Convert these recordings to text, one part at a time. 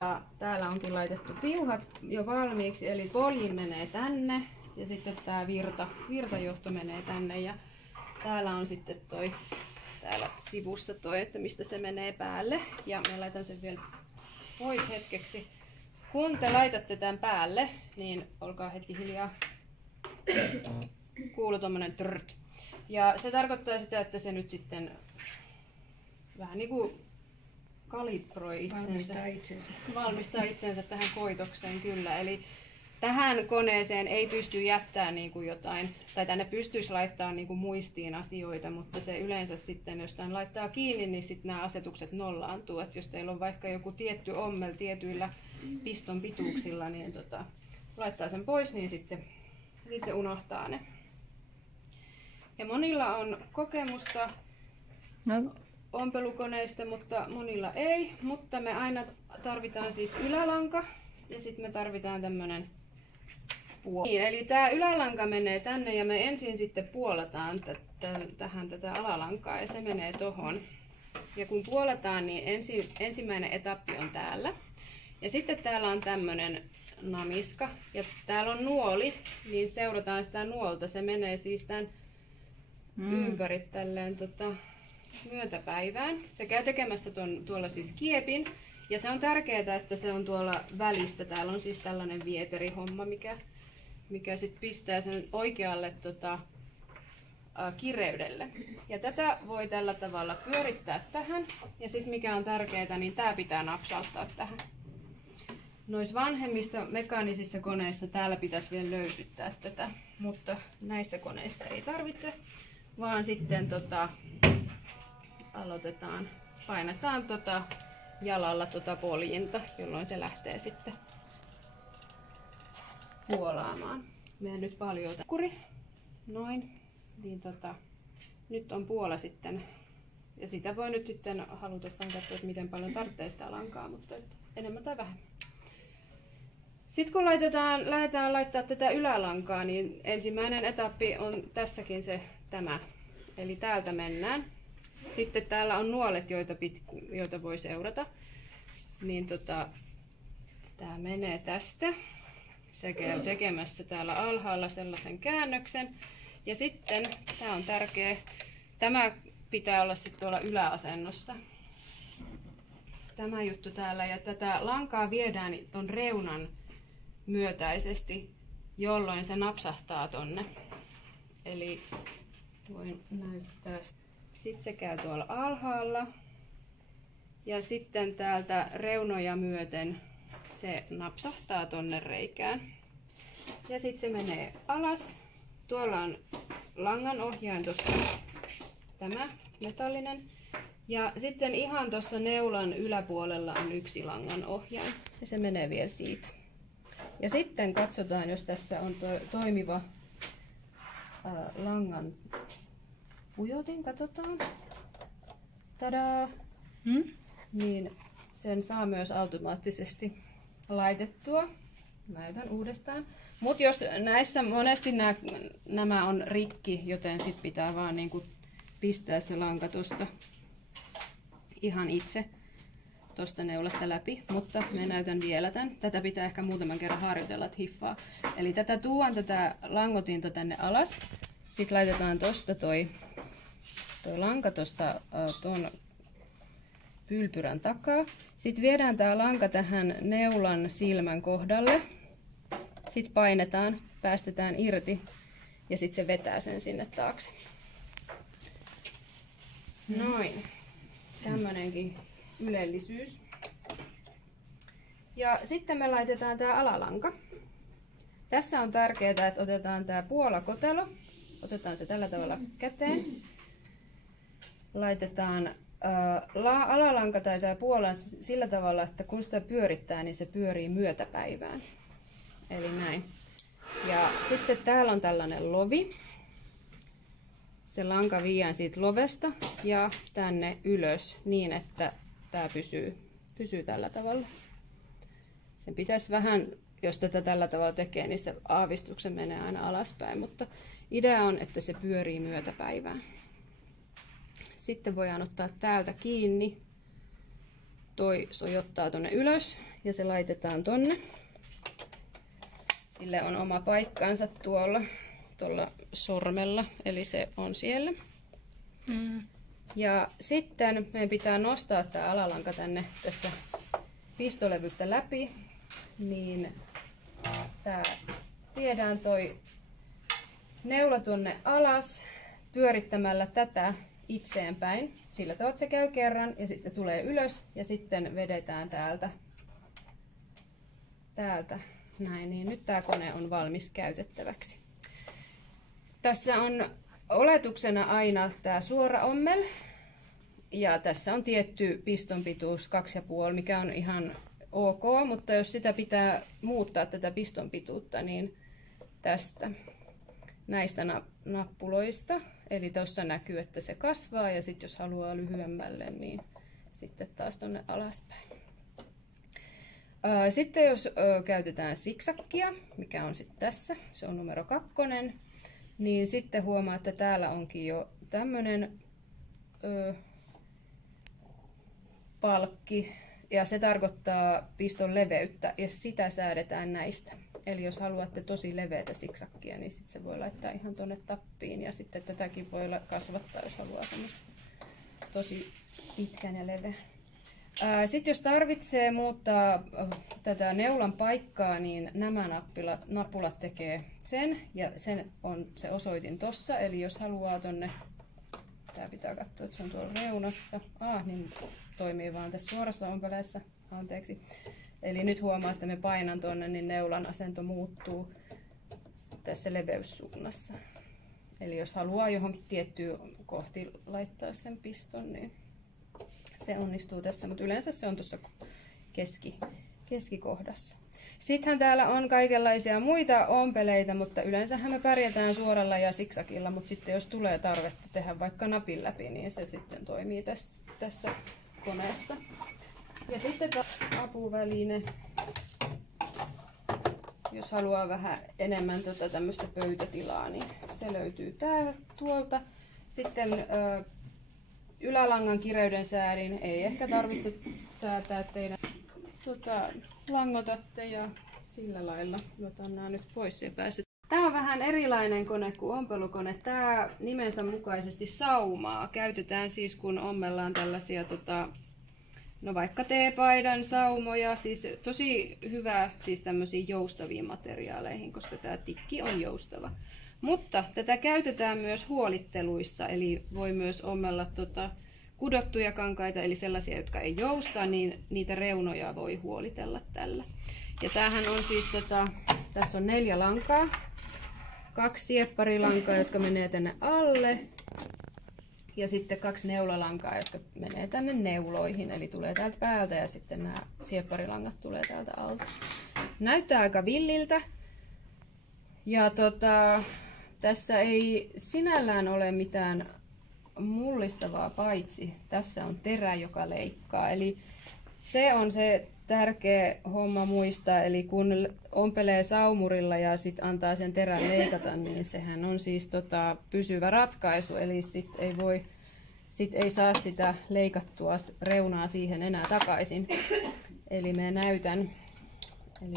Ja täällä onkin laitettu piuhat jo valmiiksi, eli polji menee tänne ja sitten tämä virtajohto menee tänne ja täällä on sitten täällä sivussa että mistä se menee päälle ja mä laitan sen vielä pois hetkeksi. Kun te laitatte tämän päälle, niin olkaa hetki hiljaa. Kuuluu tommonen trrt. Ja se tarkoittaa sitä, että se nyt sitten vähän niinku kalibroi itsensä. Valmistaa itsensä tähän koitokseen kyllä. Eli tähän koneeseen ei pysty jättämään niin kuin jotain, tai tänne pystyisi laittamaan niin kuin muistiin asioita, mutta se yleensä sitten, jos tämän laittaa kiinni, niin sitten nämä asetukset nollaantuu. Et jos teillä on vaikka joku tietty ommel tietyillä piston pituuksilla, niin laittaa sen pois, niin sitten se unohtaa ne. Ja monilla on kokemusta ompelukoneista, mutta monilla ei. Mutta me aina tarvitaan siis ylälanka ja sitten me tarvitaan tämmönen puoli. Niin, eli tämä ylälanka menee tänne ja me ensin sitten puolataan tähän tätä alalankaa ja se menee tohon. Ja kun puolataan, niin ensimmäinen etappi on täällä. Ja sitten täällä on tämmönen namiska ja täällä on nuoli, niin seurataan sitä nuolta. Se menee siis tämän ympäri tälleen myötäpäivään. Se käy tekemässä tuolla siis kiepin. Ja se on tärkeää, että se on tuolla välissä. Täällä on siis tällainen vieterihomma, mikä sit pistää sen oikealle kireydelle. Ja tätä voi tällä tavalla pyörittää tähän. Ja sitten mikä on tärkeää, niin tämä pitää napsauttaa tähän. Noissa vanhemmissa mekaanisissa koneissa täällä pitäisi vielä löysyttää tätä, mutta näissä koneissa ei tarvitse, vaan sitten aloitetaan, painetaan jalalla poljinta, jolloin se lähtee sitten puolaamaan. Meidän nyt paljon kuri, noin, niin nyt on puola sitten, ja sitä voi nyt sitten halutessaan katsoa, että miten paljon tarvitsee sitä lankaa, mutta enemmän tai vähemmän. Sitten kun lähdetään laittaa tätä ylälankaa, niin ensimmäinen etappi on tässäkin tämä. Eli täältä mennään. Sitten täällä on nuolet, joita voi seurata. Niin tää menee tästä. Se käy tekemässä täällä alhaalla sellaisen käännöksen. Ja sitten, tää on tärkeä, tämä pitää olla sitten tuolla yläasennossa. Tämä juttu täällä. Ja tätä lankaa viedään ton reunan myötäisesti, jolloin se napsahtaa tonne. Eli voin näyttää. Sitten se käy tuolla alhaalla ja sitten täältä reunoja myöten se napsahtaa tonne reikään. Ja sitten se menee alas. Tuolla on langan ohjain tuossa tämä metallinen. Ja sitten ihan tuossa neulan yläpuolella on yksi langan ohjain ja se menee vielä siitä. Ja sitten katsotaan, jos tässä on toimiva langan pujotin, katsotaan. Tadaa! Niin sen saa myös automaattisesti laitettua. Näytän uudestaan. Mutta jos näissä monesti nämä on rikki, joten sit pitää vaan niinku pistää se lanka tosta ihan itse tuosta neulasta läpi, mutta mä näytän vielä tämän. Tätä pitää ehkä muutaman kerran harjoitella, että hiffaa. Eli tuon tätä langotinta tänne alas. Sitten laitetaan tosta toi lanka tosta tuon pylpyrän takaa. Sitten viedään tää lanka tähän neulan silmän kohdalle. Sitten painetaan, päästetään irti ja sitten se vetää sen sinne taakse. Noin. Tämmönenkin ylellisyys. Ja sitten me laitetaan tää alalanka. Tässä on tärkeää, että otetaan tää puolakotelo. Otetaan se tällä tavalla käteen. Laitetaan alalanka tai tää puola sillä tavalla, että kun sitä pyörittää, niin se pyörii myötäpäivään. Eli näin. Ja sitten täällä on tällainen lovi. Se lanka viedään siitä lovesta ja tänne ylös niin, että tämä pysyy tällä tavalla. Sen pitäisi vähän, jos tätä tällä tavalla tekee, niin se aavistuksen menee aina alaspäin, mutta idea on, että se pyörii myötäpäivään. Sitten voidaan ottaa täältä kiinni. Toi sojottaa tuonne ylös ja se laitetaan tonne. Sille on oma paikkaansa tuolla sormella, eli se on siellä. Ja sitten meidän pitää nostaa tämä alalanka tänne tästä pistolevystä läpi, niin viedään toi neula tuonne alas pyörittämällä tätä itseenpäin. Sillä tavalla se käy kerran ja sitten tulee ylös ja sitten vedetään täältä näin. Niin nyt tämä kone on valmis käytettäväksi. Tässä on oletuksena aina tämä suora ommel. Ja tässä on tietty piston pituus 2,5, mikä on ihan ok, mutta jos sitä pitää muuttaa tätä piston pituutta, niin näistä nappuloista. Eli tuossa näkyy, että se kasvaa ja sitten jos haluaa lyhyemmälle, niin sitten taas tuonne alaspäin. Sitten jos käytetään siksakkia, mikä on sitten tässä, se on numero 2, niin sitten huomaa, että täällä onkin jo tämmöinen palkki ja se tarkoittaa piston leveyttä ja sitä säädetään näistä. Eli jos haluatte tosi leveätä siksakkia, niin sitten se voi laittaa ihan tuonne tappiin ja sitten tätäkin voi kasvattaa, jos haluaa semmoista tosi pitkän ja leveän. Sitten jos tarvitsee muuttaa tätä neulan paikkaa, niin nämä nappulat tekee sen ja sen on se osoitin tossa. Eli jos haluaa tonne, tää pitää katsoa, että se on tuolla reunassa. Niin toimii vaan tässä suorassa ompeleessa, anteeksi. Eli nyt huomaa, että me painan tuonne, niin neulan asento muuttuu tässä leveyssuunnassa. Eli jos haluaa johonkin tiettyyn kohti laittaa sen piston, niin se onnistuu tässä, mutta yleensä se on tuossa keskikohdassa. Sittenhän täällä on kaikenlaisia muita ompeleita, mutta yleensähän me pärjätään suoralla ja siksakilla, mutta sitten jos tulee tarvetta tehdä vaikka napin läpi, niin se sitten toimii tässä koneessa. Ja sitten apuväline, jos haluaa vähän enemmän tämmöistä pöytätilaa, niin se löytyy tuolta. Sitten ylälangan kireyden säädin ei ehkä tarvitse säätää, teidän langotatte ja sillä lailla. Otan nämä nyt pois ja pääset. Tämä on vähän erilainen kone kuin ompelukone. Tämä nimensä mukaisesti saumaa. Käytetään siis kun ommellaan tällaisia no vaikka teepaidan saumoja, siis tosi hyvä siis tämmöisiin joustaviin materiaaleihin, koska tämä tikki on joustava. Mutta tätä käytetään myös huolitteluissa, eli voi myös ommella kudottuja kankaita, eli sellaisia, jotka ei jousta, niin niitä reunoja voi huolitella tällä. Ja tämähän on siis, tässä on 4 lankaa, 2 siepparilankaa, jotka menee tänne alle, ja sitten 2 neulalankaa, jotka menee tänne neuloihin, eli tulee täältä päältä ja sitten nämä siepparilangat tulee täältä alta. Näyttää aika villiltä. Ja tässä ei sinällään ole mitään mullistavaa, paitsi tässä on terä, joka leikkaa. Eli se on se tärkeä homma muistaa, eli kun ompelee saumurilla ja sit antaa sen terän leikata, niin sehän on siis pysyvä ratkaisu, eli sit ei saa sitä leikattua reunaa siihen enää takaisin. Eli mä näytän, eli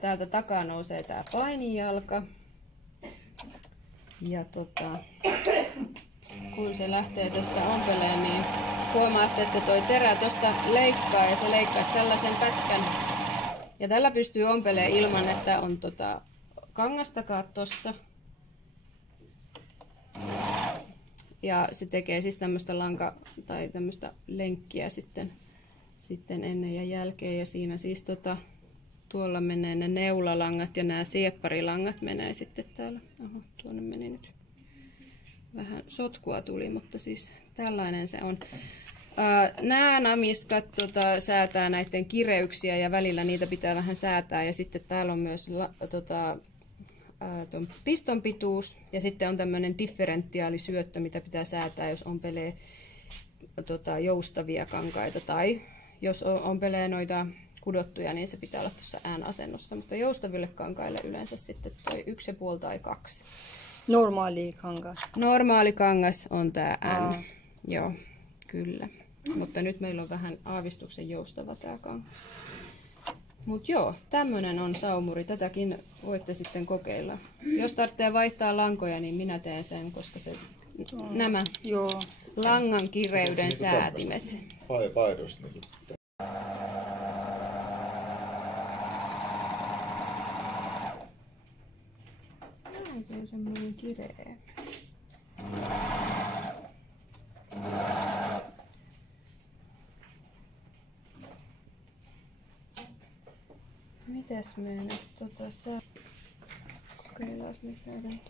täältä takaa nousee tää painijalka ja kun se lähtee tästä ompeleen, niin huomaatte, että toi terä tosta leikkaa ja se leikkaisi tällaisen pätkän. Ja tällä pystyy ompelemaan ilman, että on kangastakaan tossa. Ja se tekee siis tämmöistä tai tämmöistä lenkkiä sitten ennen ja jälkeen. Ja siinä siis tuolla menee ne neulalangat ja nämä siepparilangat menee sitten täällä. Oho, tuonne meni nyt. Vähän sotkua tuli, mutta siis tällainen se on. Nämä namiskat säätää näiden kireyksiä ja välillä niitä pitää vähän säätää. Ja sitten täällä on myös piston pituus ja sitten on tämmöinen differentiaalisyöttö, mitä pitää säätää, jos ompelee joustavia kankaita tai jos ompelee noita kudottuja, niin se pitää olla tuossa N-asennossa, mutta joustaville kankaille yleensä sitten toi 1,5 tai 2. Normaali kangas. Normaali kangas on tää N. Joo, kyllä. Mutta nyt meillä on vähän aavistuksen joustava tää kangas. Mut joo, tämmönen on saumuri. Tätäkin voitte sitten kokeilla. Jos tarvitsee vaihtaa lankoja, niin minä teen sen, koska nämä Joo. langan kireyden säätimet. Paidos. Se on semmoinen kireä. Mitäs me nyt saa? Kokeillaan me saadaan